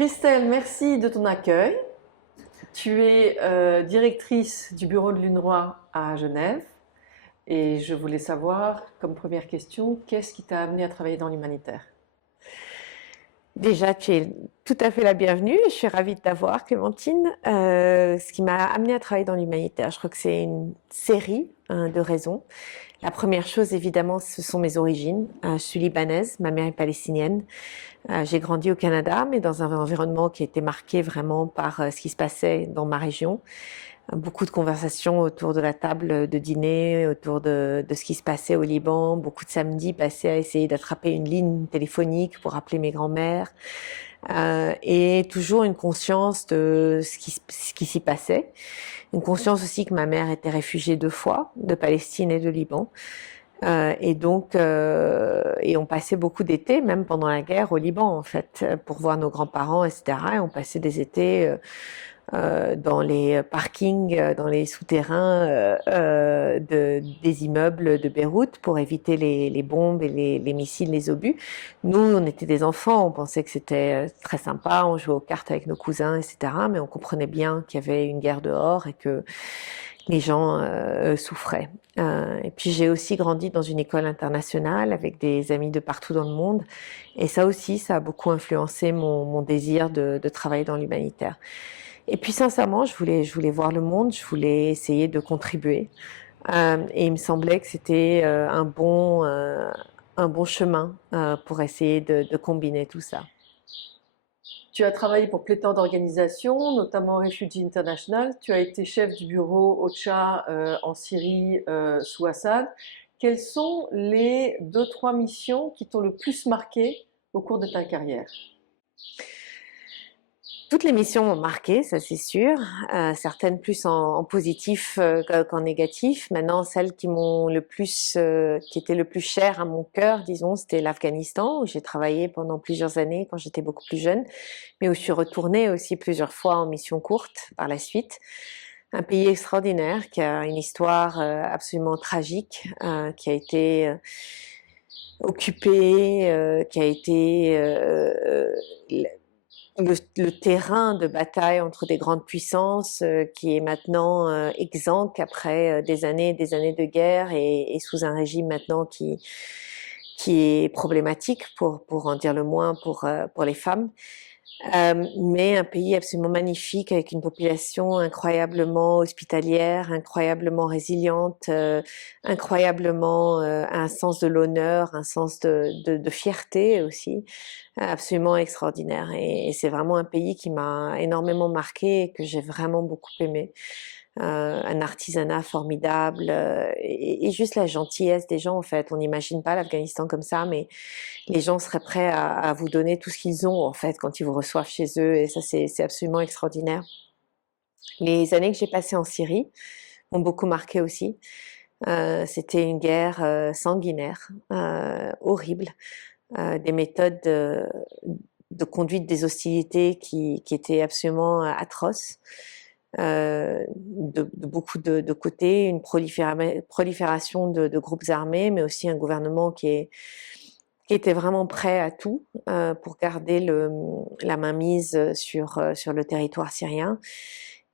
Christelle, merci de ton accueil. Tu es directrice du bureau de l'UNRWA à Genève et je voulais savoir, comme première question, qu'est-ce qui t'a amené à travailler dans l'humanitaire? Déjà, tu es tout à fait la bienvenue. Je suis ravie de t'avoir, Clémentine. Ce qui m'a amenée à travailler dans l'humanitaire, je crois que c'est une série de raisons. La première chose, évidemment, ce sont mes origines. Je suis libanaise, ma mère est palestinienne. J'ai grandi au Canada, mais dans un environnement qui était marqué vraiment par ce qui se passait dans ma région. Beaucoup de conversations autour de la table de dîner, autour de ce qui se passait au Liban. Beaucoup de samedis passés à essayer d'attraper une ligne téléphonique pour appeler mes grands-mères. Et toujours une conscience de ce qui s'y passait. Une conscience aussi que ma mère était réfugiée 2 fois, de Palestine et de Liban. Et on passait beaucoup d'étés, même pendant la guerre, au Liban, en fait, pour voir nos grands-parents, etc. Et on passait des étés dans les parkings, dans les souterrains des immeubles de Beyrouth pour éviter les bombes et les missiles, les obus. Nous, on était des enfants, on pensait que c'était très sympa, on jouait aux cartes avec nos cousins, etc. Mais on comprenait bien qu'il y avait une guerre dehors et que les gens souffraient. Et puis j'ai aussi grandi dans une école internationale avec des amis de partout dans le monde. Et ça aussi, ça a beaucoup influencé mon désir de travailler dans l'humanitaire. Et puis sincèrement, je voulais voir le monde, je voulais essayer de contribuer. Et il me semblait que c'était un bon chemin pour essayer de combiner tout ça. Tu as travaillé pour pléthore d'organisations, notamment Refugee International. Tu as été chef du bureau OCHA en Syrie sous Assad. Quelles sont les deux, trois missions qui t'ont le plus marqué au cours de ta carrière? Toutes les missions m'ont marqué, ça c'est sûr. Certaines plus en positif qu'en négatif. Maintenant, celles qui étaient le plus chères à mon cœur, disons, c'était l'Afghanistan, où j'ai travaillé pendant plusieurs années quand j'étais beaucoup plus jeune, mais où je suis retournée aussi plusieurs fois en mission courte par la suite. Un pays extraordinaire qui a une histoire absolument tragique, qui a été occupé, qui a été le terrain de bataille entre des grandes puissances qui est maintenant exsangue après des années de guerre et sous un régime maintenant qui est problématique pour en dire le moins pour les femmes. Mais un pays absolument magnifique avec une population incroyablement hospitalière, incroyablement résiliente, incroyablement un sens de l'honneur, un sens de fierté aussi, absolument extraordinaire. Et c'est vraiment un pays qui m'a énormément marqué et que j'ai vraiment beaucoup aimé. Un artisanat formidable et juste la gentillesse des gens en fait. On n'imagine pas l'Afghanistan comme ça, mais les gens seraient prêts à vous donner tout ce qu'ils ont en fait quand ils vous reçoivent chez eux et ça c'est absolument extraordinaire. Les années que j'ai passées en Syrie m'ont beaucoup marqué aussi. C'était une guerre sanguinaire, horrible, des méthodes de conduite des hostilités qui étaient absolument atroces. De beaucoup de côtés, une prolifération de groupes armés, mais aussi un gouvernement qui était vraiment prêt à tout pour garder la mainmise sur le territoire syrien.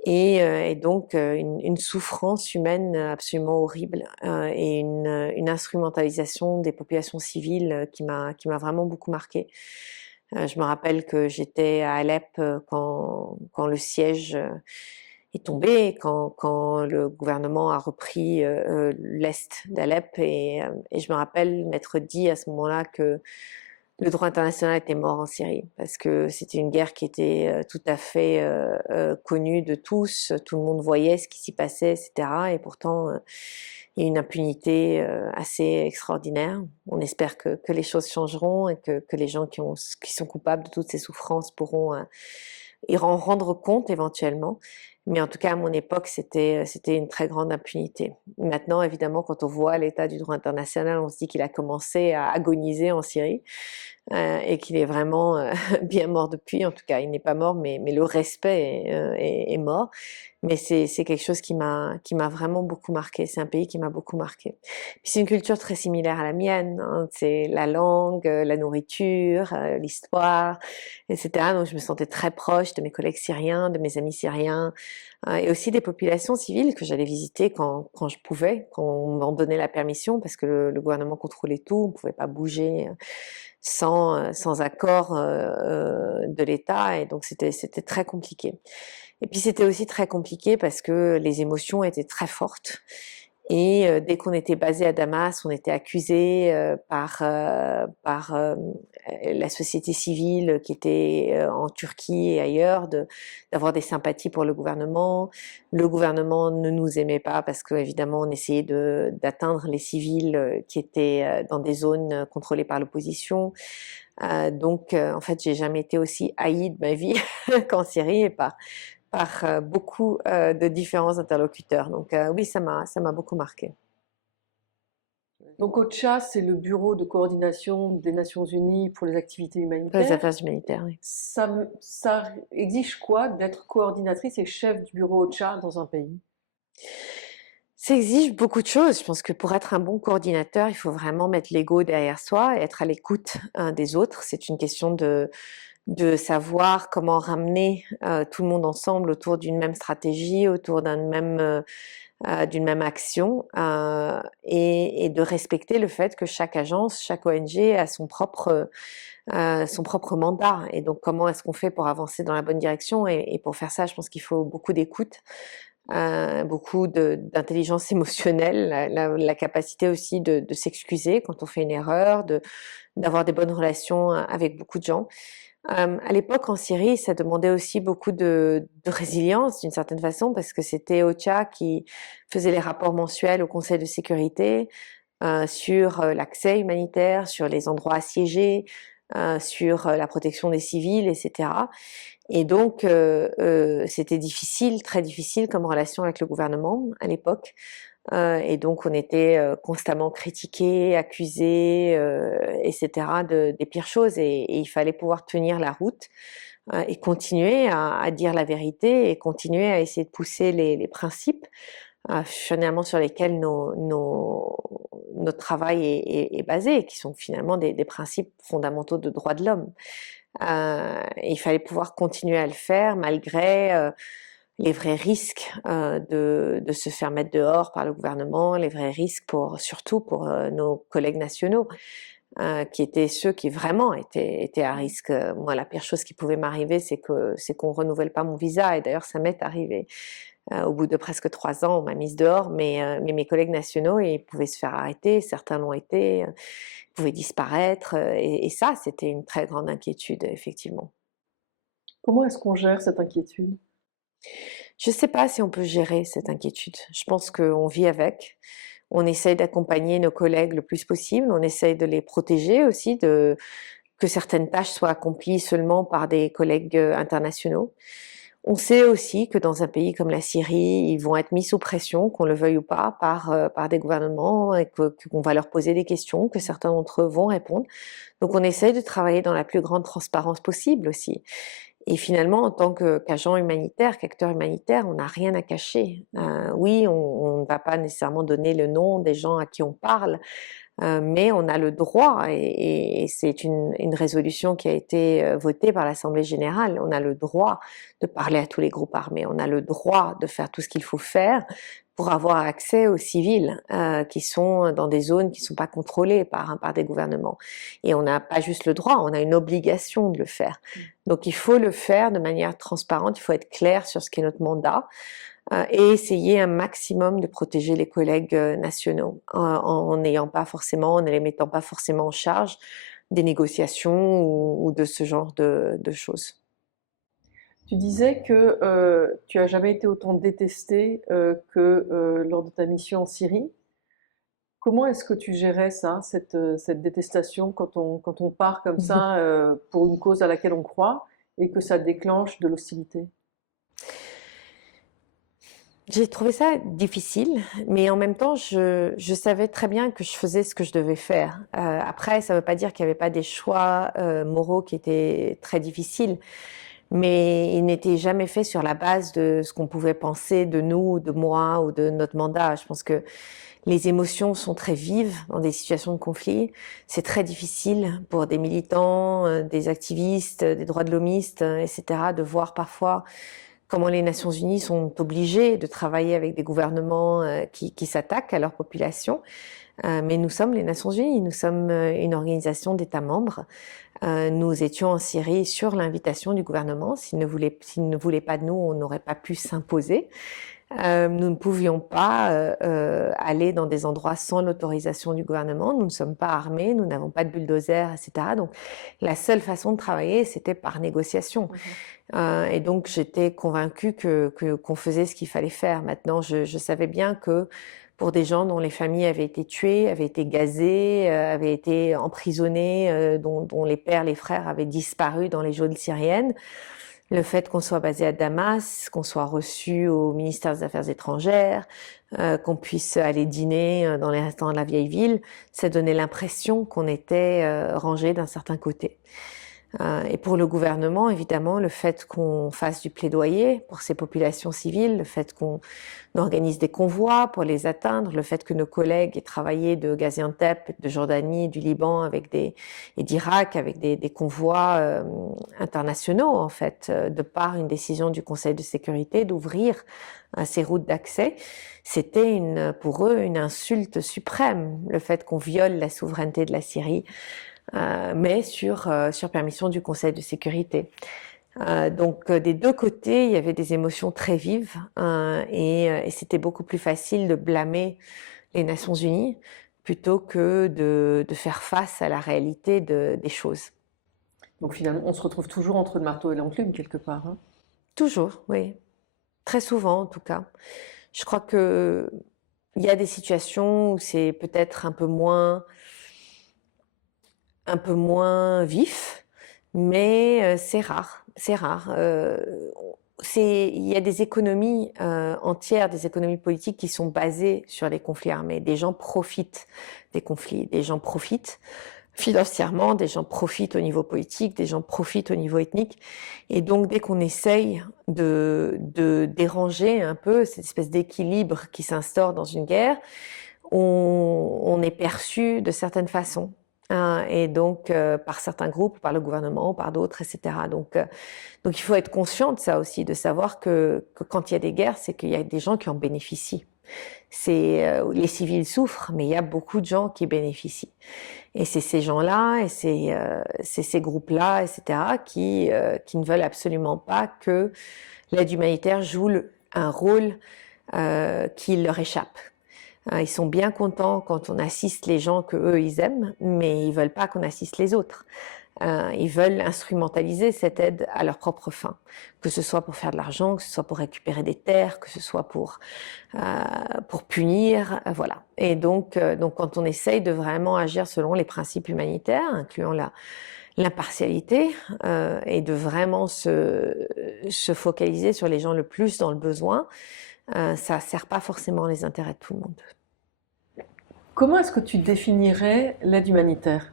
Et donc une souffrance humaine absolument horrible et une instrumentalisation des populations civiles qui m'a vraiment beaucoup marquée. Je me rappelle que j'étais à Alep quand le siège est tombé, quand le gouvernement a repris l'est d'Alep et je me rappelle m'être dit à ce moment-là que le droit international était mort en Syrie parce que c'était une guerre qui était tout à fait connue de tous, tout le monde voyait ce qui s'y passait, etc. Et pourtant, il y a une impunité assez extraordinaire. On espère que les choses changeront et que les gens qui sont coupables de toutes ces souffrances pourront y en rendre compte éventuellement. Mais en tout cas, à mon époque, c'était une très grande impunité. Maintenant, évidemment, quand on voit l'état du droit international, on se dit qu'il a commencé à agoniser en Syrie. et qu'il est vraiment bien mort depuis. En tout cas, il n'est pas mort, mais le respect est mort. Mais c'est quelque chose qui m'a vraiment beaucoup marqué. C'est un pays qui m'a beaucoup marqué. Puis c'est une culture très similaire à la mienne, hein. C'est la langue, la nourriture, l'histoire, etc. Donc je me sentais très proche de mes collègues syriens, de mes amis syriens, et aussi des populations civiles que j'allais visiter quand je pouvais, quand on m'en donnait la permission, parce que le gouvernement contrôlait tout, on ne pouvait pas bouger sans accord de l'État, et donc c'était très compliqué. Et puis c'était aussi très compliqué parce que les émotions étaient très fortes. Et dès qu'on était basé à Damas, on était accusé par la société civile qui était en Turquie et ailleurs d'avoir des sympathies pour le gouvernement. Le gouvernement ne nous aimait pas parce qu'évidemment on essayait d'atteindre les civils qui étaient dans des zones contrôlées par l'opposition. Donc en fait, j'ai jamais été aussi haïe de ma vie qu'en Syrie, et par beaucoup de différents interlocuteurs. Donc oui, ça m'a beaucoup marqué. Donc OCHA, c'est le bureau de coordination des Nations Unies pour les activités Pour les humanitaires. affaires humanitaires, oui. Ça exige quoi d'être coordinatrice et chef du bureau OCHA dans un pays? Ça exige beaucoup de choses. Je pense que pour être un bon coordinateur, il faut vraiment mettre l'ego derrière soi et être à l'écoute des autres. C'est une question de savoir comment ramener tout le monde ensemble autour d'une même stratégie, autour d'une même action, et de respecter le fait que chaque agence, chaque ONG a son propre mandat. Et donc, comment est-ce qu'on fait pour avancer dans la bonne direction? Et pour faire ça, je pense qu'il faut beaucoup d'écoute, beaucoup d'intelligence émotionnelle, la capacité aussi de s'excuser quand on fait une erreur, d'avoir des bonnes relations avec beaucoup de gens. À l'époque, en Syrie, ça demandait aussi beaucoup de résilience d'une certaine façon, parce que c'était OCHA qui faisait les rapports mensuels au Conseil de sécurité sur l'accès humanitaire, sur les endroits assiégés, sur la protection des civils, etc. Et donc, c'était difficile, très difficile comme relation avec le gouvernement à l'époque. Et donc on était constamment critiqués, accusés, etc., des pires choses, et il fallait pouvoir tenir la route et continuer à dire la vérité et continuer à essayer de pousser les principes finalement sur lesquels notre travail est basé, qui sont finalement des principes fondamentaux de droits de l'homme. Et il fallait pouvoir continuer à le faire malgré les vrais risques de se faire mettre dehors par le gouvernement, les vrais risques surtout pour nos collègues nationaux, qui étaient ceux qui vraiment étaient à risque. Moi, la pire chose qui pouvait m'arriver, c'est qu'on renouvelle pas mon visa, et d'ailleurs ça m'est arrivé. Au bout de presque 3 ans, on m'a mise dehors, mais mes collègues nationaux, ils pouvaient se faire arrêter, certains l'ont été, pouvaient disparaître, et ça, c'était une très grande inquiétude, effectivement. Comment est-ce qu'on gère cette inquiétude? Je ne sais pas si on peut gérer cette inquiétude. Je pense qu'on vit avec. On essaye d'accompagner nos collègues le plus possible. On essaye de les protéger aussi, que certaines tâches soient accomplies seulement par des collègues internationaux. On sait aussi que dans un pays comme la Syrie, ils vont être mis sous pression, qu'on le veuille ou pas, par des gouvernements, et qu'on va leur poser des questions, que certains d'entre eux vont répondre. Donc on essaye de travailler dans la plus grande transparence possible aussi. Et finalement, en tant qu'agent humanitaire, qu'acteur humanitaire, on n'a rien à cacher. Oui, on ne va pas nécessairement donner le nom des gens à qui on parle, mais on a le droit, et c'est une résolution qui a été votée par l'Assemblée générale, on a le droit de parler à tous les groupes armés, on a le droit de faire tout ce qu'il faut faire pour avoir accès aux civils qui sont dans des zones qui ne sont pas contrôlées par des gouvernements. Et on n'a pas juste le droit, on a une obligation de le faire. Donc il faut le faire de manière transparente, il faut être clair sur ce qu'est notre mandat, et essayer un maximum de protéger les collègues nationaux en ne les mettant pas forcément en charge des négociations ou de ce genre de choses. Tu disais que tu as jamais été autant détestée que lors de ta mission en Syrie. Comment est-ce que tu gérais ça, cette détestation quand on part comme ça pour une cause à laquelle on croit et que ça déclenche de l'hostilité? J'ai trouvé ça difficile, mais en même temps, je savais très bien que je faisais ce que je devais faire. Après, ça ne veut pas dire qu'il n'y avait pas des choix moraux qui étaient très difficiles, mais ils n'étaient jamais faits sur la base de ce qu'on pouvait penser de nous, de moi ou de notre mandat. Je pense que les émotions sont très vives dans des situations de conflit. C'est très difficile pour des militants, des activistes, des droits de l'hommistes, etc., de voir parfois comment les Nations Unies sont obligées de travailler avec des gouvernements qui s'attaquent à leur population. Mais nous sommes les Nations Unies, nous sommes une organisation d'États membres. Nous étions en Syrie sur l'invitation du gouvernement. S'ils ne voulaient pas de nous, on n'aurait pas pu s'imposer. Nous ne pouvions pas aller dans des endroits sans l'autorisation du gouvernement. Nous ne sommes pas armés, nous n'avons pas de bulldozer, etc. Donc la seule façon de travailler, c'était par négociation. Et donc j'étais convaincue qu'on faisait ce qu'il fallait faire. Maintenant, je savais bien que pour des gens dont les familles avaient été tuées, avaient été gazées, avaient été emprisonnés, dont les pères, les frères avaient disparu dans les geôles syriennes, le fait qu'on soit basé à Damas, qu'on soit reçu au ministère des Affaires étrangères, qu'on puisse aller dîner dans les restaurants de la vieille ville, ça donnait l'impression qu'on était rangé d'un certain côté. Et pour le gouvernement, évidemment, le fait qu'on fasse du plaidoyer pour ces populations civiles, le fait qu'on organise des convois pour les atteindre, le fait que nos collègues aient travaillé de Gaziantep, de Jordanie, du Liban et d'Irak avec des convois internationaux, en fait, de par une décision du Conseil de sécurité d'ouvrir ces routes d'accès, c'était pour eux une insulte suprême, le fait qu'on viole la souveraineté de la Syrie. Mais sur permission du Conseil de sécurité. Donc des deux côtés, il y avait des émotions très vives et c'était beaucoup plus facile de blâmer les Nations Unies plutôt que de faire face à la réalité des choses. Donc finalement, on se retrouve toujours entre le marteau et l'enclume quelque part, hein. Toujours, oui. Très souvent en tout cas. Je crois qu'il y a des situations où c'est peut-être un peu moins vif, mais c'est rare, c'est rare. Il y a des économies entières, des économies politiques qui sont basées sur les conflits armés. Des gens profitent des conflits, des gens profitent financièrement, des gens profitent au niveau politique, des gens profitent au niveau ethnique. Et donc, dès qu'on essaye de déranger un peu cette espèce d'équilibre qui s'instaure dans une guerre, on est perçu de certaines façons. Et donc, par certains groupes, par le gouvernement, par d'autres, etc. Donc, il faut être conscient de ça aussi, de savoir que quand il y a des guerres, c'est qu'il y a des gens qui en bénéficient. Les civils souffrent, mais il y a beaucoup de gens qui bénéficient. Et c'est ces gens-là et c'est ces groupes-là, etc., qui ne veulent absolument pas que l'aide humanitaire joue un rôle qui leur échappe. Ils sont bien contents quand on assiste les gens qu'eux, ils aiment, mais ils ne veulent pas qu'on assiste les autres. Ils veulent instrumentaliser cette aide à leur propre fin, que ce soit pour faire de l'argent, que ce soit pour récupérer des terres, que ce soit pour punir, voilà. Et donc, quand on essaye de vraiment agir selon les principes humanitaires, incluant l'impartialité, et de vraiment se focaliser sur les gens le plus dans le besoin, ça ne sert pas forcément les intérêts de tout le monde. Comment est-ce que tu définirais l'aide humanitaire?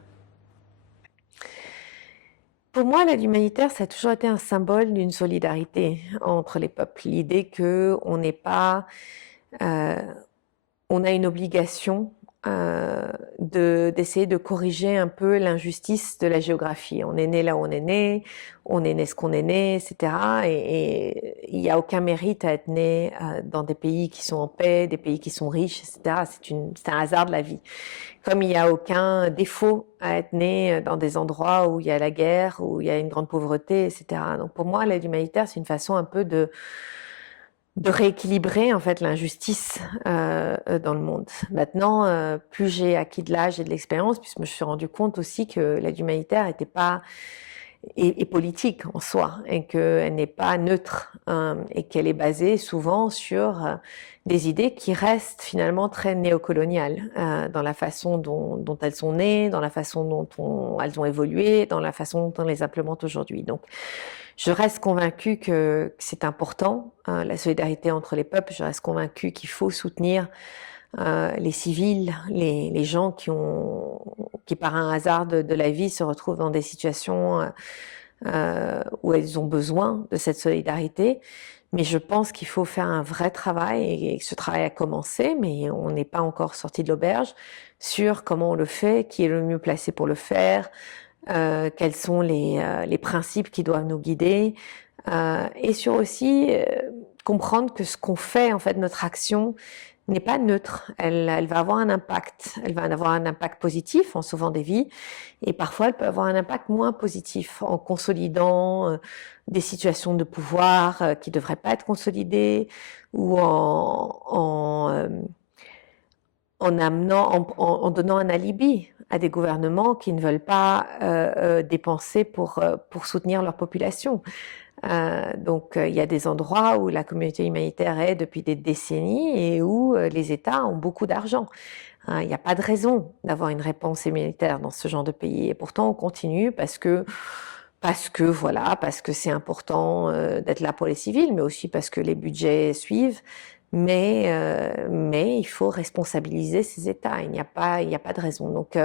Pour moi, l'aide humanitaire, ça a toujours été un symbole d'une solidarité entre les peuples. L'idée qu'on n'est pas, on a une obligation d'essayer de corriger un peu l'injustice de la géographie. On est né là où on est né ce qu'on est né, etc. Et il n'y a aucun mérite à être né dans des pays qui sont en paix, des pays qui sont riches, etc. C'est un hasard de la vie. Comme il n'y a aucun défaut à être né dans des endroits où il y a la guerre, où il y a une grande pauvreté, etc. Donc pour moi, l'aide humanitaire, c'est une façon un peu de rééquilibrer en fait l'injustice dans le monde. Maintenant, plus j'ai acquis de l'âge et de l'expérience, puisque je me suis rendu compte aussi que l'aide humanitaire n'était pas est politique en soi et qu'elle n'est pas neutre et qu'elle est basée souvent sur des idées qui restent finalement très néocoloniales dans la façon dont elles sont nées, dans la façon dont elles ont évolué, dans la façon dont on les implémente aujourd'hui. Donc, Je reste convaincue que c'est important, la solidarité entre les peuples. Je reste convaincue qu'il faut soutenir les civils, les gens qui par un hasard de la vie se retrouvent dans des situations où elles ont besoin de cette solidarité. Mais je pense qu'il faut faire un vrai travail, et ce travail a commencé, mais on n'est pas encore sorti de l'auberge, sur comment on le fait, qui est le mieux placé pour le faire, quels sont les principes qui doivent nous guider, et sur aussi comprendre que ce qu'on fait, en fait, notre action, n'est pas neutre, elle va avoir un impact. Elle va avoir un impact positif en sauvant des vies, et parfois elle peut avoir un impact moins positif en consolidant des situations de pouvoir qui ne devraient pas être consolidées, ou en amenant, en donnant un alibi à des gouvernements qui ne veulent pas dépenser pour soutenir leur population. Donc, il y a des endroits où la communauté humanitaire est depuis des décennies et où les États ont beaucoup d'argent. Il n'y a pas de raison d'avoir une réponse humanitaire dans ce genre de pays. Et pourtant, on continue voilà, parce que c'est important d'être là pour les civils, mais aussi parce que les budgets suivent. Mais il faut responsabiliser ces États. Il n'y a pas de raison. Donc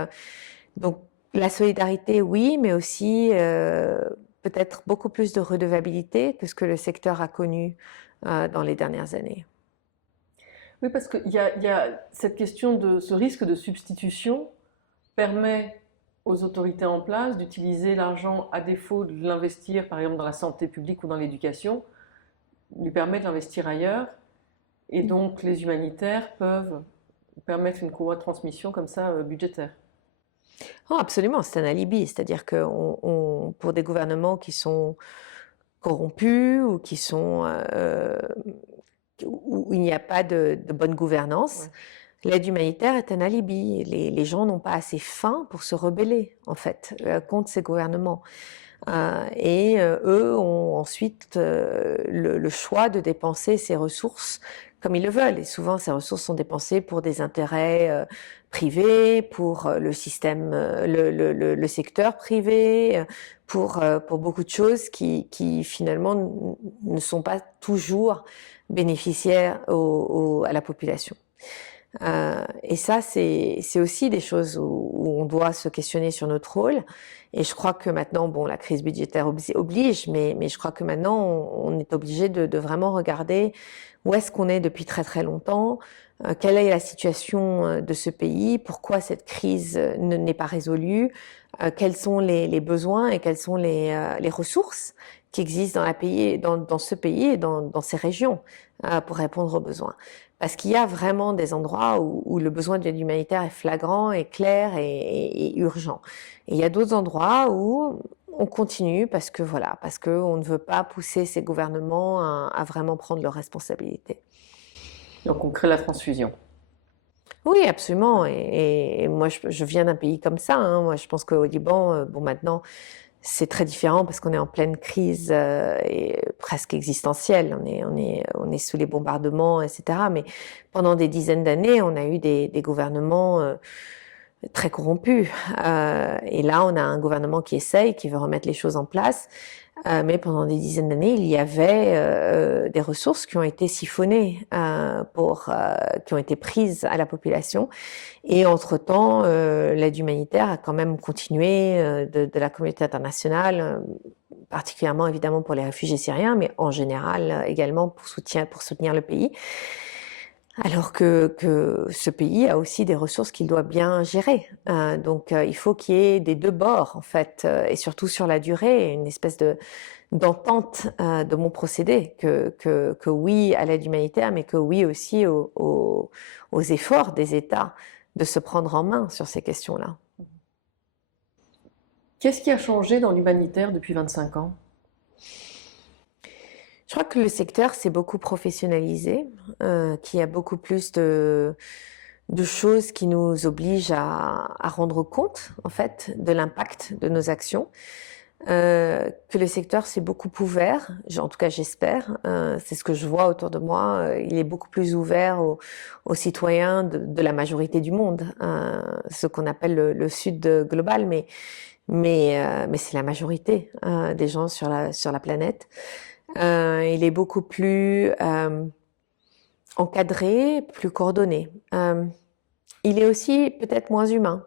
la solidarité, oui, mais aussi peut-être beaucoup plus de redevabilité que ce que le secteur a connu dans les dernières années. Oui, parce qu'il y a cette question de ce risque de substitution permet aux autorités en place d'utiliser l'argent à défaut de l'investir, par exemple, dans la santé publique ou dans l'éducation, lui permet de l'investir ailleurs. Et donc, les humanitaires peuvent permettre une courroie de transmission comme ça budgétaire. Oh, absolument, c'est un alibi. C'est-à-dire que pour des gouvernements qui sont corrompus ou où il n'y a pas de bonne gouvernance, ouais, l'aide humanitaire est un alibi. Les gens n'ont pas assez faim pour se rebeller, en fait, contre ces gouvernements. Eux ont ensuite le choix de dépenser ces ressources comme ils le veulent. Et souvent, ces ressources sont dépensées pour des intérêts privés, pour le système, le secteur privé, pour beaucoup de choses qui finalement ne sont pas toujours bénéficiaires à la population. Et ça, c'est aussi des choses où on doit se questionner sur notre rôle. Et je crois que maintenant, bon, la crise budgétaire oblige, mais je crois que maintenant, on est obligé de vraiment regarder où est-ce qu'on est depuis très très longtemps, quelle est la situation de ce pays, pourquoi cette crise n'est pas résolue, quels sont les besoins et quelles sont les ressources qui existent dans ce pays et dans ces régions pour répondre aux besoins. Parce qu'il y a vraiment des endroits où le besoin de l'aide humanitaire est flagrant, est clair et urgent. Et il y a d'autres endroits où on continue parce qu'on ne veut pas pousser ces gouvernements à vraiment prendre leurs responsabilités. Donc on crée la transfusion. Oui, absolument. Et moi, je viens d'un pays comme ça, hein. Moi, je pense qu'au Liban, bon, maintenant, c'est très différent parce qu'on est en pleine crise presque existentielle. On est sous les bombardements, etc. Mais pendant des dizaines d'années, on a eu des gouvernements très corrompus. Et là, on a un gouvernement qui essaye, qui veut remettre les choses en place. Mais pendant des dizaines d'années, il y avait des ressources qui ont été siphonnées, qui ont été prises à la population. Et entre-temps, l'aide humanitaire a quand même continué de la communauté internationale, particulièrement évidemment pour les réfugiés syriens, mais en général également pour soutenir le pays. Alors que ce pays a aussi des ressources qu'il doit bien gérer. Donc il faut qu'il y ait des deux bords, en fait, et surtout sur la durée, une espèce d'entente de mon procédé, que oui à l'aide humanitaire, mais que oui aussi aux efforts des États de se prendre en main sur ces questions-là. Qu'est-ce qui a changé dans l'humanitaire depuis 25 ans ? Je crois que le secteur s'est beaucoup professionnalisé, qu'il y a beaucoup plus de choses qui nous obligent à rendre compte, en fait, de l'impact de nos actions. Que le secteur s'est beaucoup ouvert, en tout cas j'espère, c'est ce que je vois autour de moi, il est beaucoup plus ouvert aux citoyens de la majorité du monde, ce qu'on appelle le sud global, mais c'est la majorité des gens sur la planète. Il est beaucoup plus encadré, plus coordonné. Il est aussi peut-être moins humain.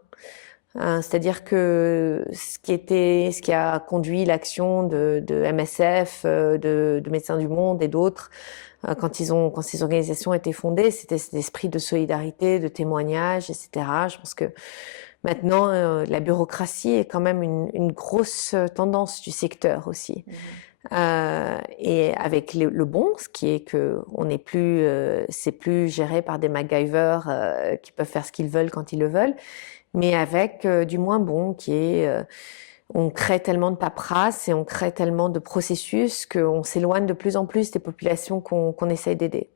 C'est-à-dire que ce qui a conduit l'action de MSF, de Médecins du Monde et d'autres, quand ces organisations étaient fondées, c'était cet esprit de solidarité, de témoignage, etc. Je pense que maintenant, la bureaucratie est quand même une grosse tendance du secteur aussi. Et avec le bon, ce qui est que on n'est plus, c'est plus géré par des MacGyver qui peuvent faire ce qu'ils veulent quand ils le veulent, mais avec du moins bon, qui est, on crée tellement de paperasse et on crée tellement de processus qu'on s'éloigne de plus en plus des populations qu'on essaye d'aider.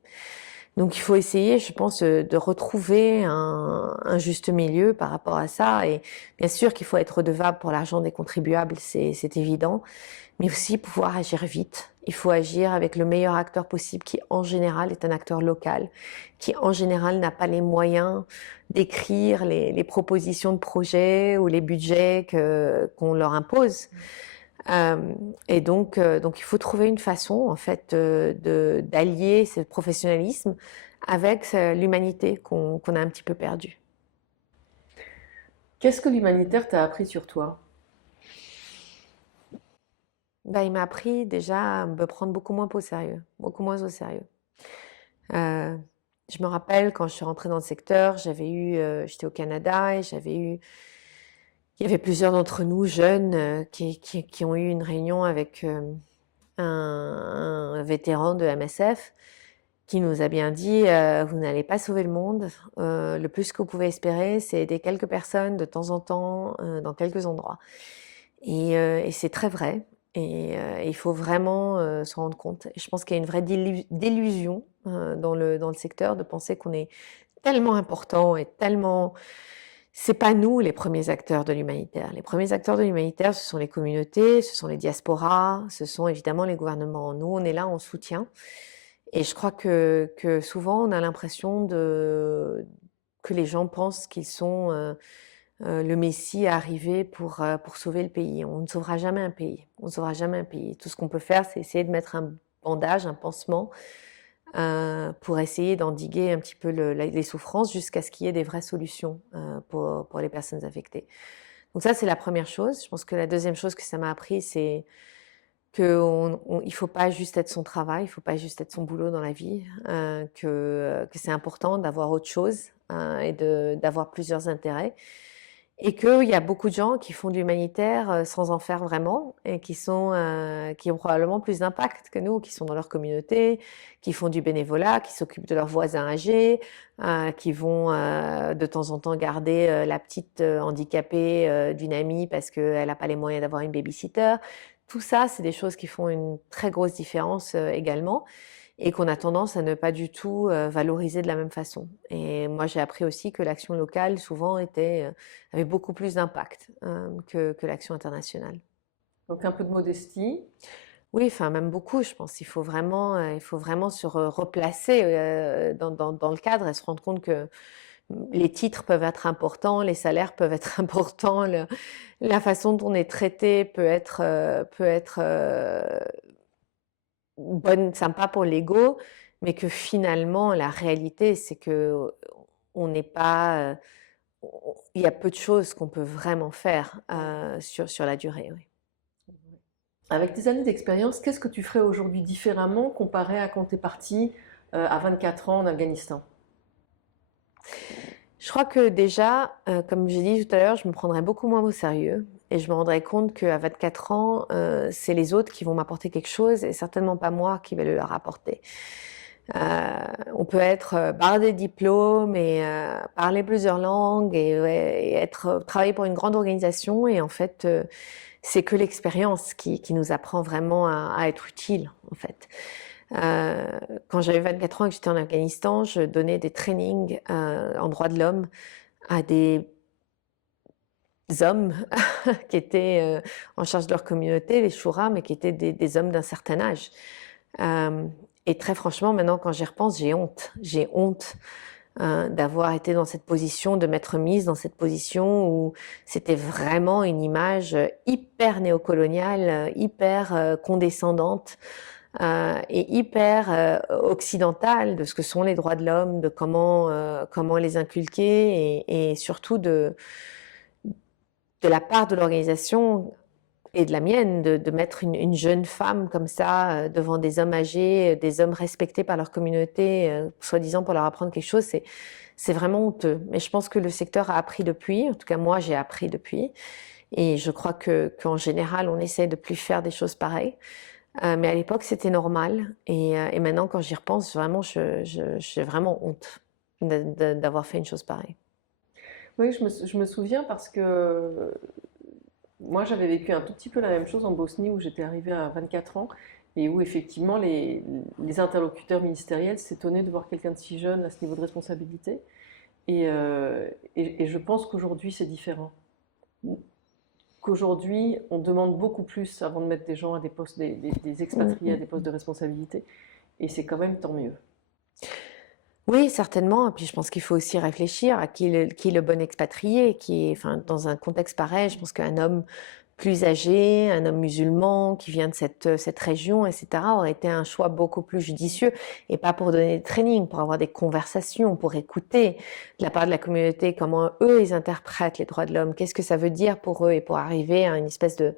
Donc il faut essayer, je pense, de retrouver un juste milieu par rapport à ça. Et bien sûr qu'il faut être redevable pour l'argent des contribuables, c'est évident, mais aussi pouvoir agir vite. Il faut agir avec le meilleur acteur possible qui, en général, est un acteur local, qui, en général, n'a pas les moyens d'écrire les propositions de projets ou les budgets qu'on leur impose. Donc, il faut trouver une façon, en fait, d'allier ce professionnalisme avec l'humanité qu'on a un petit peu perdue. Qu'est-ce que l'humanitaire t'a appris sur toi? Ben, il m'a appris déjà à me prendre beaucoup moins au sérieux, beaucoup moins au sérieux. Euh, je me rappelle quand je suis rentrée dans le secteur, j'étais au Canada et il y avait plusieurs d'entre nous jeunes qui ont eu une réunion avec un vétéran de MSF qui nous a bien dit vous n'allez pas sauver le monde. Le plus que vous pouvez espérer, c'est aider quelques personnes de temps en temps dans quelques endroits. Et c'est très vrai. Et il faut vraiment se rendre compte. Et je pense qu'il y a une vraie délusion dans le secteur de penser qu'on est tellement important et tellement. C'est pas nous les premiers acteurs de l'humanitaire. Les premiers acteurs de l'humanitaire, ce sont les communautés, ce sont les diasporas, ce sont évidemment les gouvernements. Nous, on est là en soutien. Et je crois que souvent, on a l'impression que les gens pensent qu'ils sont le Messie arrivé pour sauver le pays. On ne sauvera jamais un pays. On ne sauvera jamais un pays. Tout ce qu'on peut faire, c'est essayer de mettre un bandage, un pansement, pour essayer d'endiguer un petit peu les souffrances jusqu'à ce qu'il y ait des vraies solutions pour les personnes affectées. Donc ça, c'est la première chose. Je pense que la deuxième chose que ça m'a appris, c'est qu'il ne faut pas juste être son travail, il ne faut pas juste être son boulot dans la vie, que c'est important d'avoir autre chose et d'avoir plusieurs intérêts. Et qu'il y a beaucoup de gens qui font de l'humanitaire sans en faire vraiment et qui ont probablement plus d'impact que nous, qui sont dans leur communauté, qui font du bénévolat, qui s'occupent de leurs voisins âgés, qui vont de temps en temps garder la petite handicapée d'une amie parce qu'elle n'a pas les moyens d'avoir une babysitter. Tout ça, c'est des choses qui font une très grosse différence également et qu'on a tendance à ne pas du tout valoriser de la même façon. Et moi, j'ai appris aussi que l'action locale, souvent, avait beaucoup plus d'impact que l'action internationale. Donc un peu de modestie. Oui, enfin même beaucoup, je pense. Il faut vraiment se replacer dans le cadre et se rendre compte que les titres peuvent être importants, les salaires peuvent être importants, la façon dont on est traité peut être bonne, sympa pour l'ego, mais que finalement, la réalité, c'est que on n'est pas, il y a peu de choses qu'on peut vraiment faire sur la durée. Oui. Avec tes années d'expérience, qu'est-ce que tu ferais aujourd'hui différemment comparé à quand tu es parti à 24 ans en Afghanistan? Je crois que déjà, comme j'ai dit tout à l'heure, je me prendrais beaucoup moins au sérieux et je me rendrais compte qu'à 24 ans, c'est les autres qui vont m'apporter quelque chose et certainement pas moi qui vais le leur apporter. On peut être bardé de diplômes et parler plusieurs langues et travailler pour une grande organisation et en fait, c'est que l'expérience qui nous apprend vraiment à être utile en fait. Quand j'avais 24 ans et que j'étais en Afghanistan, je donnais des trainings en droits de l'homme à des hommes qui étaient en charge de leur communauté, les Shura, mais qui étaient des hommes d'un certain âge. Et très franchement, maintenant, quand j'y repense, j'ai honte. J'ai honte d'avoir été dans cette position, de m'être mise dans cette position où c'était vraiment une image hyper néocoloniale, hyper condescendante et hyper occidentale de ce que sont les droits de l'homme, de comment les inculquer et surtout de la part de l'organisation et de la mienne, de mettre une jeune femme comme ça devant des hommes âgés, des hommes respectés par leur communauté, soi-disant pour leur apprendre quelque chose, c'est vraiment honteux. Mais je pense que le secteur a appris depuis, en tout cas moi j'ai appris depuis, et je crois qu'en général on essaie de plus faire des choses pareilles. Mais à l'époque c'était normal, et maintenant quand j'y repense, vraiment j'ai vraiment honte d'avoir fait une chose pareille. Oui, je me souviens parce que moi j'avais vécu un tout petit peu la même chose en Bosnie où j'étais arrivée à 24 ans et où effectivement les interlocuteurs ministériels s'étonnaient de voir quelqu'un de si jeune à ce niveau de responsabilité. Et je pense qu'aujourd'hui c'est différent. Qu'aujourd'hui on demande beaucoup plus avant de mettre des gens à des postes, des Mm, expatriés à des mm. postes de responsabilité. Et c'est quand même tant mieux. Oui, certainement. Et puis je pense qu'il faut aussi réfléchir à qui est le bon expatrié, enfin, dans un contexte pareil, je pense qu'un homme plus âgé, un homme musulman qui vient de cette région, etc., aurait été un choix beaucoup plus judicieux, et pas pour donner des trainings, pour avoir des conversations, pour écouter de la part de la communauté comment eux ils interprètent les droits de l'homme, qu'est-ce que ça veut dire pour eux, et pour arriver à une espèce de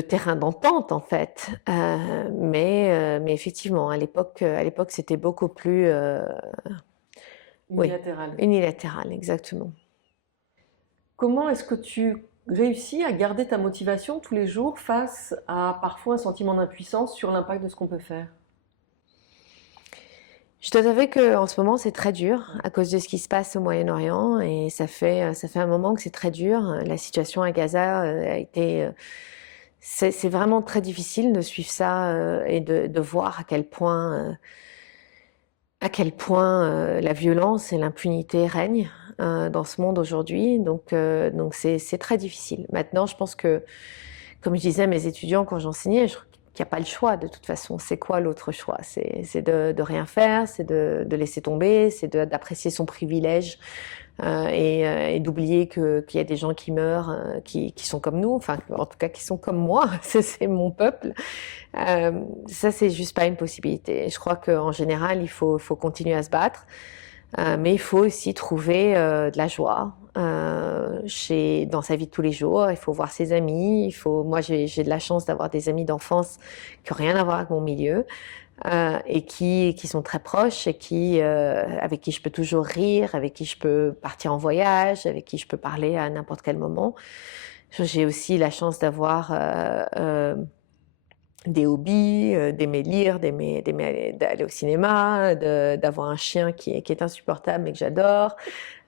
terrain d'entente en fait. Mais effectivement, à l'époque, c'était beaucoup plus, oui, Unilatéral. unilatéral, exactement. Comment est-ce que tu réussis à garder ta motivation tous les jours face à parfois un sentiment d'impuissance sur l'impact de ce qu'on peut faire? Je dois avouer qu'en ce moment, c'est très dur à cause de ce qui se passe au Moyen-Orient, et ça fait un moment que c'est très dur. La situation à Gaza a été, c'est vraiment très difficile de suivre ça et de voir à quel point la violence et l'impunité règnent dans ce monde aujourd'hui. Donc c'est très difficile. Maintenant, je pense que, comme je disais à mes étudiants quand j'enseignais, je crois qu'il n'y a pas le choix de toute façon. C'est quoi l'autre choix? C'est de rien faire, c'est de laisser tomber, c'est d'apprécier son privilège et d'oublier qu'il y a des gens qui meurent, qui sont comme nous, enfin en tout cas qui sont comme moi, c'est mon peuple. Ça, c'est juste pas une possibilité. Je crois qu'en général, faut continuer à se battre, mais il faut aussi trouver de la joie dans sa vie de tous les jours. Il faut voir ses amis. Moi, j'ai de la chance d'avoir des amis d'enfance qui n'ont rien à voir avec mon milieu et qui sont très proches et avec qui je peux toujours rire, avec qui je peux partir en voyage, avec qui je peux parler à n'importe quel moment. J'ai aussi la chance d'avoir des hobbies, d'aimer lire, d'aller au cinéma, d'avoir un chien qui est insupportable mais que j'adore.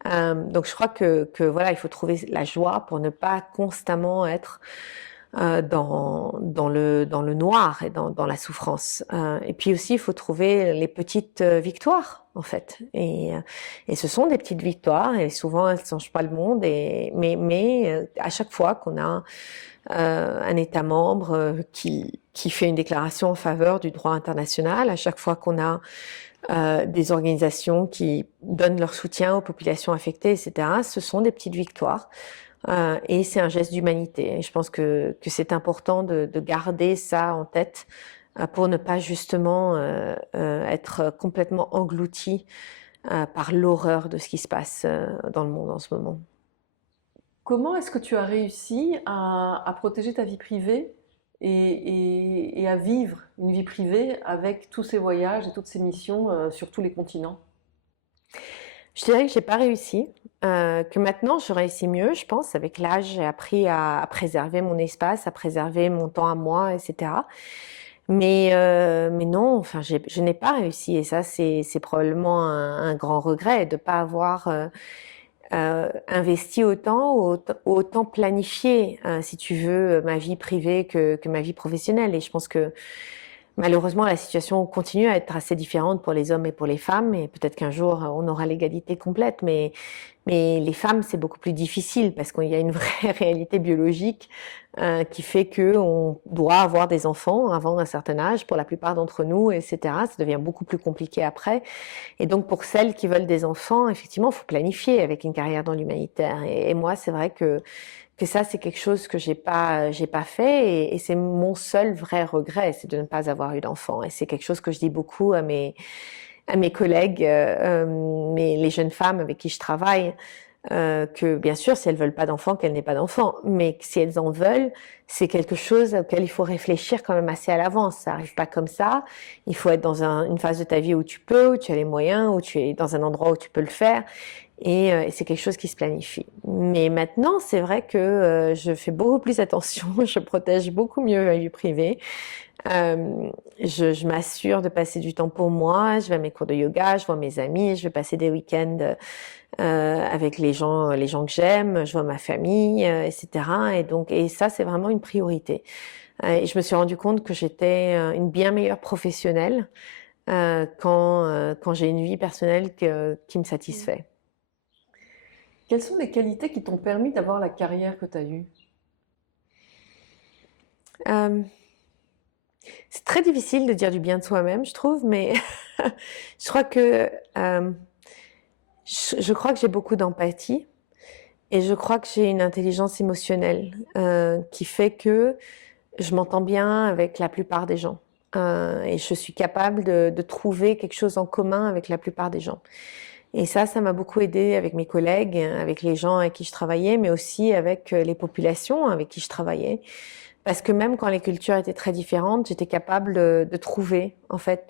Donc je crois que voilà, il faut trouver la joie pour ne pas constamment être dans le noir et dans la souffrance. Et puis aussi, il faut trouver les petites victoires, en fait. Et ce sont des petites victoires, et souvent, elles ne changent pas le monde. Mais à chaque fois qu'on a un État membre qui fait une déclaration en faveur du droit international, à chaque fois qu'on a des organisations qui donnent leur soutien aux populations affectées, etc., ce sont des petites victoires. Et c'est un geste d'humanité. Et je pense que c'est important de garder ça en tête pour ne pas justement être complètement englouti par l'horreur de ce qui se passe dans le monde en ce moment. Comment est-ce que tu as réussi à protéger ta vie privée et à vivre une vie privée avec tous ces voyages et toutes ces missions sur tous les continents? Je dirais que j'ai pas réussi, que maintenant je réussis mieux, je pense. Avec l'âge, j'ai appris à préserver mon espace, à préserver mon temps à moi, etc. Mais non, enfin, je n'ai pas réussi, et ça, c'est probablement un grand regret de ne pas avoir investi autant planifié, si tu veux, ma vie privée que ma vie professionnelle. Et je pense que Malheureusement, la situation continue à être assez différente pour les hommes et pour les femmes, et peut-être qu'un jour on aura l'égalité complète, mais les femmes, c'est beaucoup plus difficile parce qu'il y a une vraie réalité biologique qui fait qu'on doit avoir des enfants avant un certain âge pour la plupart d'entre nous, etc. Ça devient beaucoup plus compliqué après. Et donc pour celles qui veulent des enfants, effectivement, il faut planifier avec une carrière dans l'humanitaire. Et moi, c'est vrai que ça, c'est quelque chose que j'ai pas fait et c'est mon seul vrai regret, c'est de ne pas avoir eu d'enfant. Et c'est quelque chose que je dis beaucoup à mes collègues, mais les jeunes femmes avec qui je travaille, que bien sûr, si elles veulent pas d'enfants, qu'elles n'aient pas d'enfants, mais si elles en veulent, c'est quelque chose auquel il faut réfléchir quand même assez à l'avance. Ça arrive pas comme ça. Il faut être dans une phase de ta vie où tu peux, où tu as les moyens, où tu es dans un endroit où tu peux le faire. Et c'est quelque chose qui se planifie. Mais maintenant, c'est vrai que je fais beaucoup plus attention, je protège beaucoup mieux ma vie privée. Je m'assure de passer du temps pour moi, je vais à mes cours de yoga, je vois mes amis, je vais passer des week-ends avec les gens que j'aime, je vois ma famille, etc. Et ça, c'est vraiment une priorité. Et je me suis rendu compte que j'étais une bien meilleure professionnelle quand j'ai une vie personnelle qui me Mm. satisfait. Quelles sont les qualités qui t'ont permis d'avoir la carrière que tu as eue? Euh, c'est très difficile de dire du bien de soi-même, je trouve, mais je crois que je crois que j'ai beaucoup d'empathie et je crois que j'ai une intelligence émotionnelle qui fait que je m'entends bien avec la plupart des gens. Et je suis capable de trouver quelque chose en commun avec la plupart des gens. Et ça m'a beaucoup aidé avec mes collègues, avec les gens avec qui je travaillais, mais aussi avec les populations avec qui je travaillais. Parce que même quand les cultures étaient très différentes, j'étais capable de trouver en fait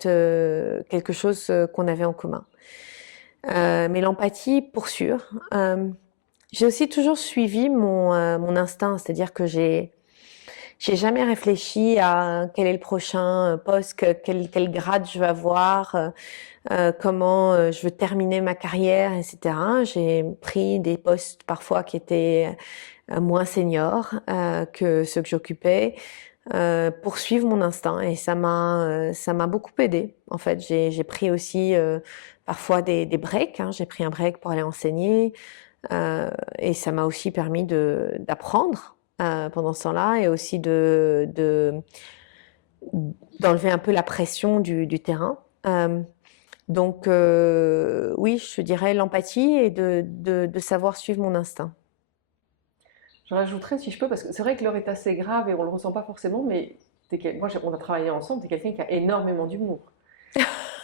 quelque chose qu'on avait en commun. Mais l'empathie, pour sûr. J'ai aussi toujours suivi mon instinct, c'est-à-dire que j'ai jamais réfléchi à quel est le prochain poste, quel grade je vais avoir, comment je veux terminer ma carrière, etc. J'ai pris des postes parfois qui étaient moins seniors que ceux que j'occupais pour suivre mon instinct et ça m'a beaucoup aidé. En fait, j'ai pris aussi parfois des breaks. Hein. J'ai pris un break pour aller enseigner et ça m'a aussi permis d'apprendre pendant ce temps-là et aussi d'enlever un peu la pression du terrain. Donc oui, je dirais l'empathie et de savoir suivre mon instinct. Je rajouterais si je peux, parce que c'est vrai que l'heure est assez grave et on ne le ressent pas forcément, mais on a travaillé ensemble, tu es quelqu'un qui a énormément d'humour.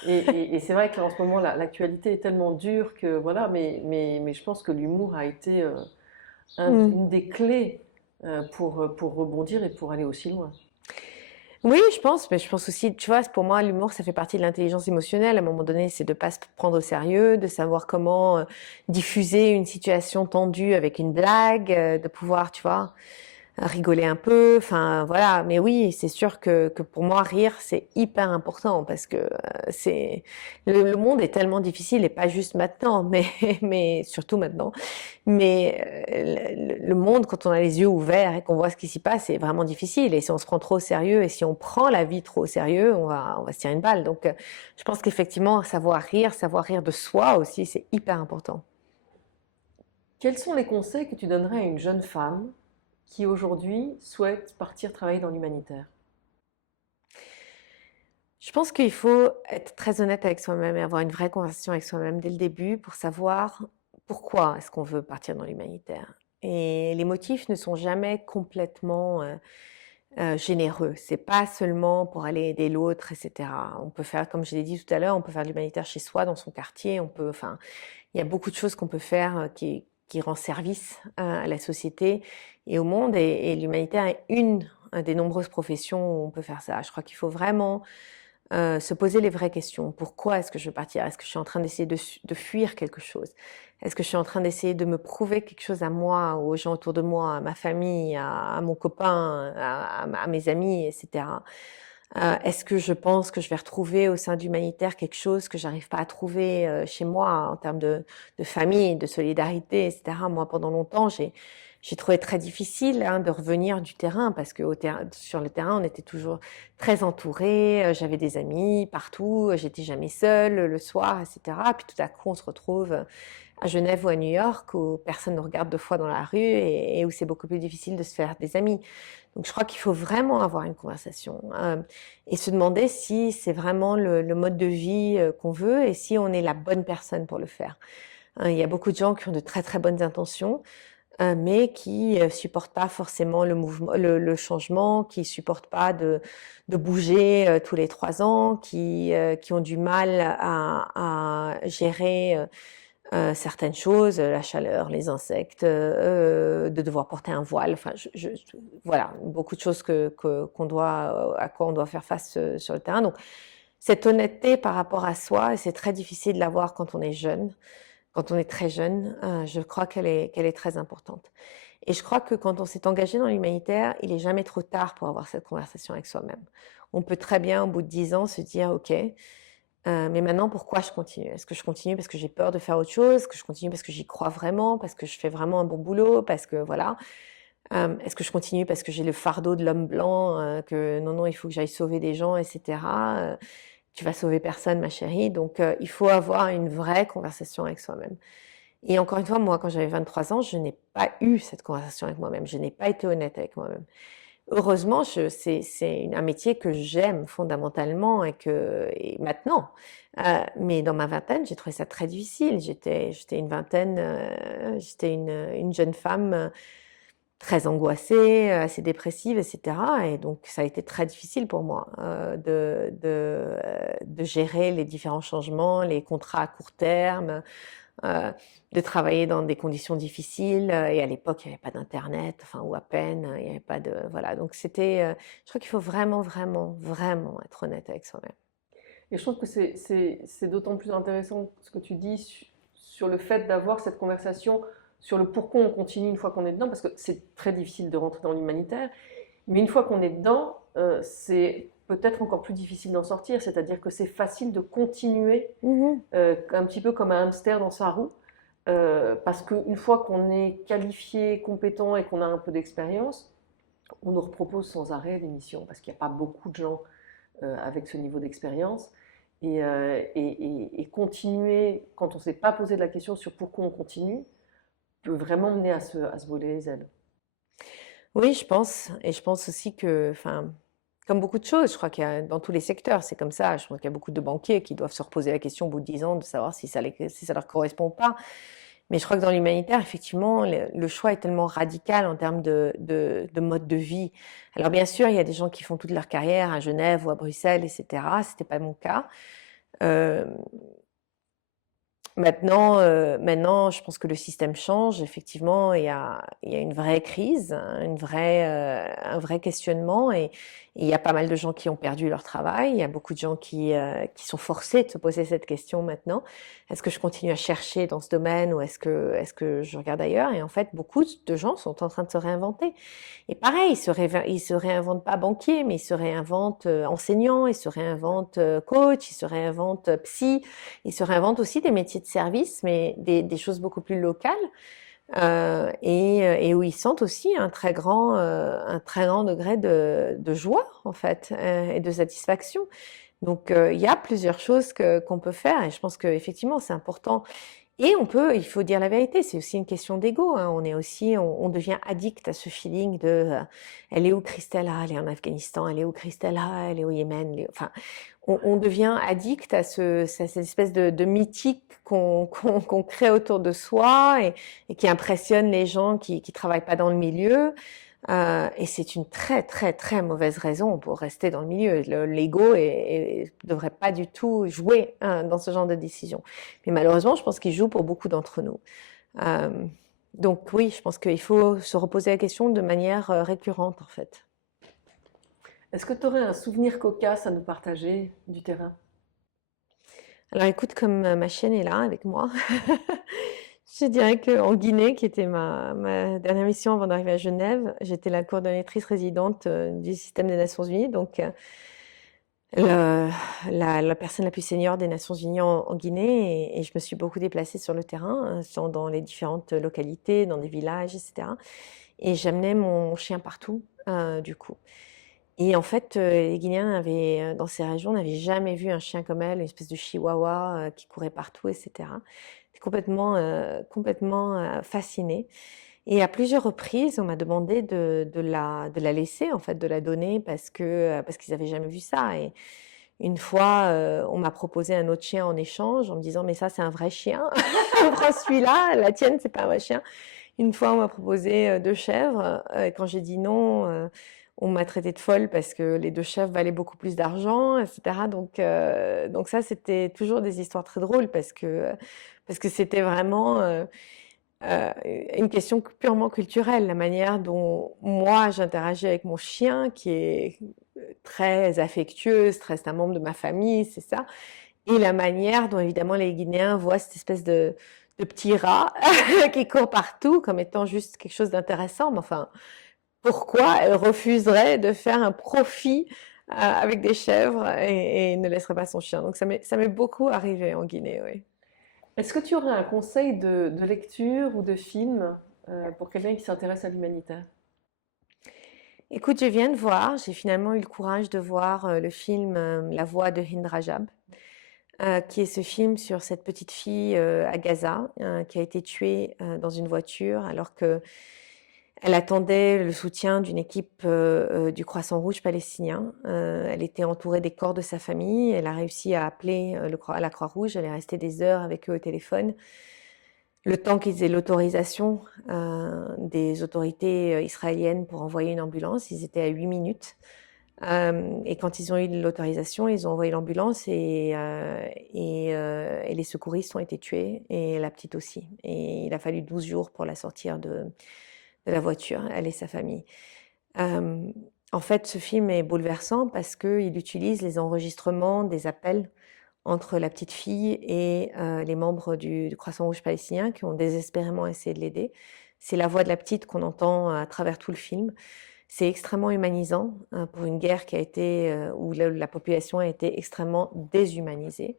Et c'est vrai qu'en ce moment, l'actualité est tellement dure que voilà, mais je pense que l'humour a été Mm. une des clés pour rebondir et pour aller aussi loin. Oui, je pense, mais je pense aussi, tu vois, pour moi, l'humour, ça fait partie de l'intelligence émotionnelle. À un moment donné, c'est de pas se prendre au sérieux, de savoir comment diffuser une situation tendue avec une blague, de pouvoir, tu vois, rigoler un peu, enfin voilà. Mais oui, c'est sûr que pour moi, rire, c'est hyper important parce que le monde est tellement difficile et pas juste maintenant, mais surtout maintenant. Mais le monde, quand on a les yeux ouverts et qu'on voit ce qui s'y passe, c'est vraiment difficile. Et si on se prend trop au sérieux et si on prend la vie trop au sérieux, on va se tirer une balle. Donc, je pense qu'effectivement, savoir rire de soi aussi, c'est hyper important. Quels sont les conseils que tu donnerais à une jeune femme qui aujourd'hui souhaite partir travailler dans l'humanitaire? Je pense qu'il faut être très honnête avec soi-même et avoir une vraie conversation avec soi-même dès le début pour savoir pourquoi est-ce qu'on veut partir dans l'humanitaire. Et les motifs ne sont jamais complètement généreux. C'est pas seulement pour aller aider l'autre, etc. On peut faire, comme je l'ai dit tout à l'heure, on peut faire de l'humanitaire chez soi, dans son quartier. On peut, enfin, il y a beaucoup de choses qu'on peut faire qui rend service à la société et au monde. Et l'humanitaire est une des nombreuses professions où on peut faire ça. Je crois qu'il faut vraiment se poser les vraies questions. Pourquoi est-ce que je veux partir? Est-ce que je suis en train d'essayer de fuir quelque chose? Est-ce que je suis en train d'essayer de me prouver quelque chose à moi, aux gens autour de moi, à ma famille, à mon copain, à mes amis, etc. Est-ce que je pense que je vais retrouver au sein d'humanitaire quelque chose que j'arrive pas à trouver chez moi en termes de famille, de solidarité, etc. Moi, pendant longtemps, j'ai trouvé très difficile de revenir du terrain parce que sur le terrain, on était toujours très entouré. J'avais des amis partout, j'étais jamais seule le soir, etc. Puis tout à coup, on se retrouve à Genève ou à New York où personne ne regarde deux fois dans la rue et où c'est beaucoup plus difficile de se faire des amis. Donc je crois qu'il faut vraiment avoir une conversation et se demander si c'est vraiment le mode de vie qu'on veut et si on est la bonne personne pour le faire. Il y a beaucoup de gens qui ont de très très bonnes intentions, mais qui supportent pas forcément le mouvement, le changement, qui supportent pas de bouger tous les 3 ans, qui ont du mal à gérer certaines choses, la chaleur, les insectes, de devoir porter un voile. Enfin, voilà, beaucoup de choses à quoi on doit faire face sur le terrain. Donc, cette honnêteté par rapport à soi, et c'est très difficile de l'avoir quand on est jeune, quand on est très jeune, je crois qu'elle est très importante. Et je crois que quand on s'est engagé dans l'humanitaire, il est jamais trop tard pour avoir cette conversation avec soi-même. On peut très bien, au bout de 10 ans, se dire, OK, mais maintenant, pourquoi je continue? Est-ce que je continue parce que j'ai peur de faire autre chose? Est-ce que je continue parce que j'y crois vraiment? Parce que je fais vraiment un bon boulot? Parce que voilà. Est-ce que je continue parce que j'ai le fardeau de l'homme blanc, que non, non, il faut que j'aille sauver des gens, etc. Tu vas sauver personne, ma chérie. Donc, il faut avoir une vraie conversation avec soi-même. Et encore une fois, moi, quand j'avais 23 ans, je n'ai pas eu cette conversation avec moi-même. Je n'ai pas été honnête avec moi-même. Heureusement, c'est un métier que j'aime fondamentalement et maintenant. Mais dans ma vingtaine, j'ai trouvé ça très difficile. J'étais une vingtaine, j'étais une jeune femme très angoissée, assez dépressive, etc. Et donc, ça a été très difficile pour moi de gérer les différents changements, les contrats à court terme, euh, de travailler dans des conditions difficiles. Et à l'époque, il n'y avait pas d'internet, enfin ou à peine, il n'y avait pas de voilà. Donc je crois qu'il faut vraiment, vraiment, vraiment être honnête avec soi-même. Et je trouve que c'est d'autant plus intéressant ce que tu dis sur le fait d'avoir cette conversation sur le pourquoi on continue une fois qu'on est dedans, parce que c'est très difficile de rentrer dans l'humanitaire, mais une fois qu'on est dedans, c'est peut-être encore plus difficile d'en sortir, c'est-à-dire que c'est facile de continuer Mhm. un petit peu comme un hamster dans sa roue, parce qu'une fois qu'on est qualifié, compétent et qu'on a un peu d'expérience, on nous repropose sans arrêt des missions, parce qu'il n'y a pas beaucoup de gens avec ce niveau d'expérience. Et continuer, quand on ne s'est pas posé de la question sur pourquoi on continue, peut vraiment mener à se voler les ailes. Oui, je pense. Et je pense aussi que, enfin, comme beaucoup de choses, je crois qu'il y a dans tous les secteurs, c'est comme ça. Je crois qu'il y a beaucoup de banquiers qui doivent se reposer la question au bout de 10 ans de savoir si ça leur correspond ou pas. Mais je crois que dans l'humanitaire, effectivement, le choix est tellement radical en termes de mode de vie. Alors bien sûr, il y a des gens qui font toute leur carrière à Genève ou à Bruxelles, etc. C'était pas mon cas. Euh, maintenant, je pense que le système change. Effectivement, il y a une vraie crise, hein, un vrai questionnement, et il y a pas mal de gens qui ont perdu leur travail. Il y a beaucoup de gens qui sont forcés de se poser cette question maintenant. Est-ce que je continue à chercher dans ce domaine ou est-ce que je regarde ailleurs? Et en fait, beaucoup de gens sont en train de se réinventer. Et pareil, ils se réinventent pas banquier, mais ils se réinventent enseignants, ils se réinventent coach, ils se réinventent psy. Ils se réinventent aussi des métiers de service, mais des choses beaucoup plus locales, et où ils sentent aussi un très grand degré de joie, en fait, et de satisfaction. Donc, il y a plusieurs choses qu'on peut faire, et je pense qu'effectivement, c'est important. Et il faut dire la vérité, c'est aussi une question d'ego, hein. On devient addict à ce feeling de elle est où Christella? Elle est en Afghanistan. Elle est où Christella? Elle est au Yémen. Enfin, on devient addict à cette espèce de mythique qu'on crée autour de soi et qui impressionne les gens qui travaillent pas dans le milieu. Et c'est une très très très mauvaise raison pour rester dans le milieu. L'ego devrait pas du tout jouer dans ce genre de décision. Mais malheureusement, je pense qu'il joue pour beaucoup d'entre nous. Euh, donc oui, je pense qu'il faut se reposer la question de manière récurrente en fait. Est-ce que tu aurais un souvenir cocasse à nous partager du terrain? Alors écoute, comme ma chienne est là avec moi, je dirais qu'en Guinée, qui était ma dernière mission avant d'arriver à Genève, j'étais la coordonnatrice résidente du système des Nations Unies. Donc le- la personne la plus senior des Nations Unies en Guinée et je me suis beaucoup déplacée sur le terrain, dans les différentes localités, dans des villages, etc. Et j'amenais mon chien partout, du coup. Et en fait, les Guinéens dans ces régions, n'avaient jamais vu un chien comme elle, une espèce de chihuahua qui courait partout, etc. J'étais complètement fascinée. Et à plusieurs reprises, on m'a demandé de la laisser, en fait, de la donner parce qu'ils n'avaient jamais vu ça. Et une fois, on m'a proposé un autre chien en échange en me disant, mais ça, c'est un vrai chien. Prends celui-là, la tienne, c'est pas un vrai chien. Une fois, on m'a proposé 2 chèvres, et quand j'ai dit non, on m'a traitée de folle parce que les 2 chèvres valaient beaucoup plus d'argent et cetera. Donc ça, c'était toujours des histoires très drôles parce que c'était vraiment, heu, une question purement culturelle. La manière dont moi, j'interagis avec mon chien qui est, très affectueuse, c'est un membre de ma famille, c'est ça. Et la manière dont évidemment les Guinéens voient cette espèce de petit rat qui court partout comme étant juste quelque chose d'intéressant. Mais enfin, pourquoi elle refuserait de faire un profit avec des chèvres et ne laisserait pas son chien? Donc ça m'est beaucoup arrivé en Guinée, oui. Est-ce que tu aurais un conseil de lecture ou de film pour quelqu'un qui s'intéresse à l'humanitaire? Écoute, je viens de voir, j'ai finalement eu le courage de voir le film La Voix de Hind Rajab, qui est ce film sur cette petite fille à Gaza qui a été tuée dans une voiture alors que elle attendait le soutien d'une équipe du Croissant Rouge palestinien. Elle était entourée des corps de sa famille. Elle a réussi à appeler la Croix-Rouge. Elle est restée des heures avec eux au téléphone. Le temps qu'ils aient l'autorisation des autorités israéliennes pour envoyer une ambulance, ils étaient à 8 minutes. Et quand ils ont eu l'autorisation, ils ont envoyé l'ambulance et les secouristes ont été tués et la petite aussi. Et il a fallu 12 jours pour la sortir de la voiture, elle et sa famille. Euh, En fait, ce film est bouleversant parce qu'il utilise les enregistrements des appels entre la petite fille et les membres du Croissant Rouge palestinien qui ont désespérément essayé de l'aider. C'est la voix de la petite qu'on entend à travers tout le film. C'est extrêmement humanisant pour une guerre où la population a été extrêmement déshumanisée.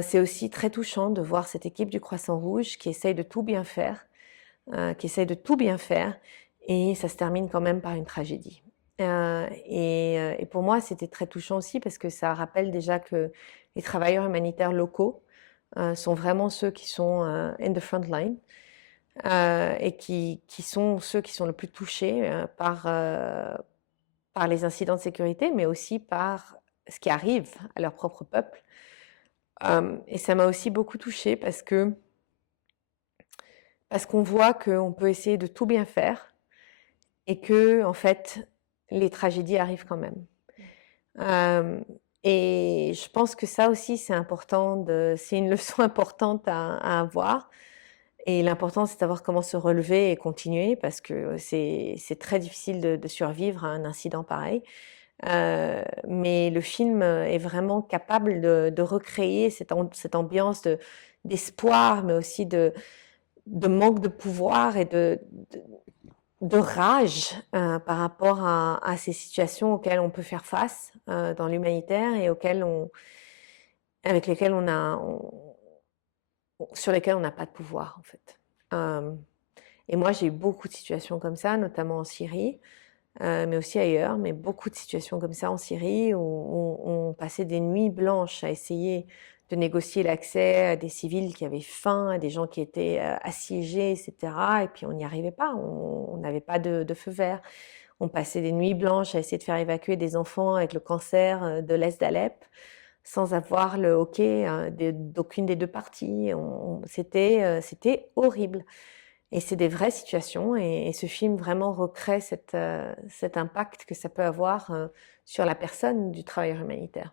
C'est aussi très touchant de voir cette équipe du Croissant Rouge qui essaye de tout bien faire, et ça se termine quand même par une tragédie. Et pour moi, c'était très touchant aussi parce que ça rappelle déjà que les travailleurs humanitaires locaux sont vraiment ceux qui sont in the front line et qui sont ceux qui sont le plus touchés par les incidents de sécurité, mais aussi par ce qui arrive à leur propre peuple. Et ça m'a aussi beaucoup touchée parce qu'on voit qu'on peut essayer de tout bien faire et que, en fait, les tragédies arrivent quand même. Et je pense que ça aussi, c'est une leçon importante à avoir. Et l'important, c'est de savoir comment se relever et continuer parce que c'est très difficile de survivre à un incident pareil. Mais le film est vraiment capable de recréer cette ambiance d'espoir, mais aussi de manque de pouvoir et de rage par rapport à ces situations auxquelles on peut faire face dans l'humanitaire et avec lesquelles sur lesquelles on n'a pas de pouvoir en fait. Et moi, j'ai eu beaucoup de situations comme ça, notamment en Syrie, mais aussi ailleurs, mais beaucoup de situations comme ça en Syrie où on passait des nuits blanches à essayer de négocier l'accès à des civils qui avaient faim, à des gens qui étaient assiégés, etc. Et puis on n'y arrivait pas, on n'avait pas de feu vert. On passait des nuits blanches à essayer de faire évacuer des enfants avec le cancer de l'Est d'Alep sans avoir le OK d'aucune des deux parties. C'était horrible. Et c'est des vraies situations et ce film vraiment recrée cet impact que ça peut avoir sur la personne du travailleur humanitaire.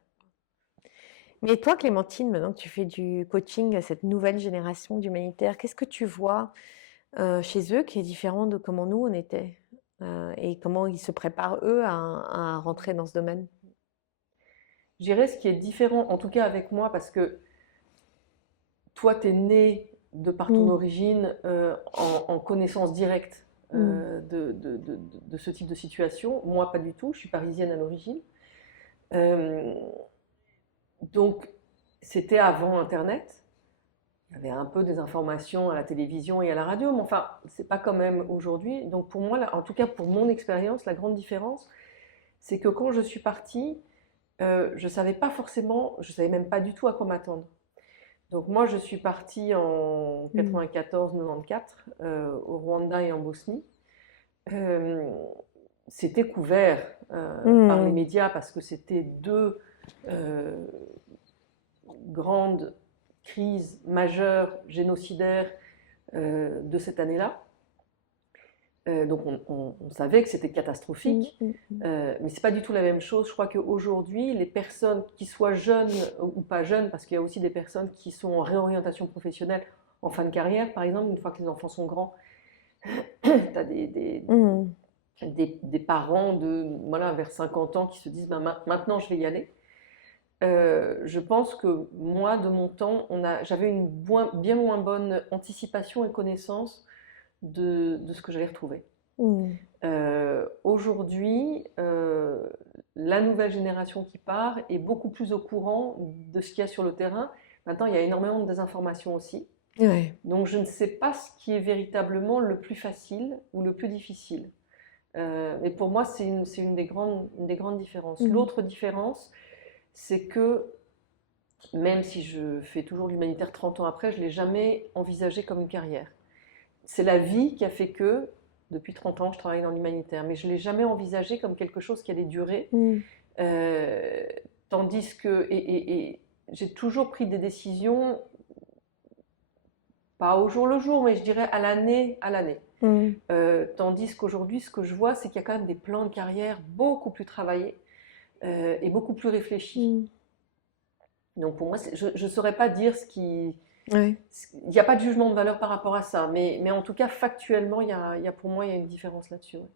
Mais toi, Clémentine, maintenant que tu fais du coaching à cette nouvelle génération d'humanitaires, qu'est-ce que tu vois chez eux qui est différent de comment nous on était et comment ils se préparent eux à rentrer dans ce domaine? Je dirais ce qui est différent, en tout cas avec moi, parce que toi, tu es né de par ton Mm, origine en connaissance directe mm, de ce type de situation. Moi, pas du tout. Je suis parisienne à l'origine. Euh, Donc, c'était avant Internet. Il y avait un peu des informations à la télévision et à la radio, mais enfin, c'est pas quand même aujourd'hui. Donc, pour moi, en tout cas pour mon expérience, la grande différence, c'est que quand je suis partie, je savais pas forcément, je savais même pas du tout à quoi m'attendre. Donc moi, je suis partie en Mm. 94-94 au Rwanda et en Bosnie. Euh, C'était couvert par les Mm. médias parce que c'était deux euh, grandes crises majeures génocidaires de cette année-là. Donc on savait que c'était Mm. catastrophique, mais c'est pas du tout la même chose. Je crois qu'aujourd'hui, les personnes qui soient jeunes ou pas jeunes, parce qu'il y a aussi des personnes qui sont en réorientation professionnelle en fin de carrière, par exemple, une fois que les enfants sont grands, tu as Mm. des parents de voilà, vers 50 ans qui se disent ben, maintenant je vais y aller. Je pense que moi, de mon temps, j'avais une bien moins bonne anticipation et connaissance de ce que j'allais retrouver. Mm. Aujourd'hui, la nouvelle génération qui part est beaucoup plus au courant de ce qu'il y a sur le terrain. Maintenant, il y a énormément de désinformation aussi. Ouais. Donc, je ne sais pas ce qui est véritablement le plus facile ou le plus difficile. Mais pour moi, c'est une des grandes différences. Mm. L'autre différence, c'est que même si je fais toujours l'humanitaire 30 ans après, je ne l'ai jamais envisagé comme une carrière. C'est la vie qui a fait que, depuis 30 ans, je travaille dans l'humanitaire, mais je ne l'ai jamais envisagé comme quelque chose qui allait durer. Mm. Euh, Tandis que, et j'ai toujours pris des décisions, pas au jour le jour, mais je dirais à l'année, à l'année. Mm. Tandis qu'aujourd'hui, ce que je vois, c'est qu'il y a quand même des plans de carrière beaucoup plus travaillés et beaucoup plus réfléchis. Donc pour moi, je ne saurais pas dire ce qui... Ouais. Il n'y a pas de jugement de valeur par rapport à ça, mais en tout cas, factuellement, pour moi, il y a une différence là-dessus. Ouais.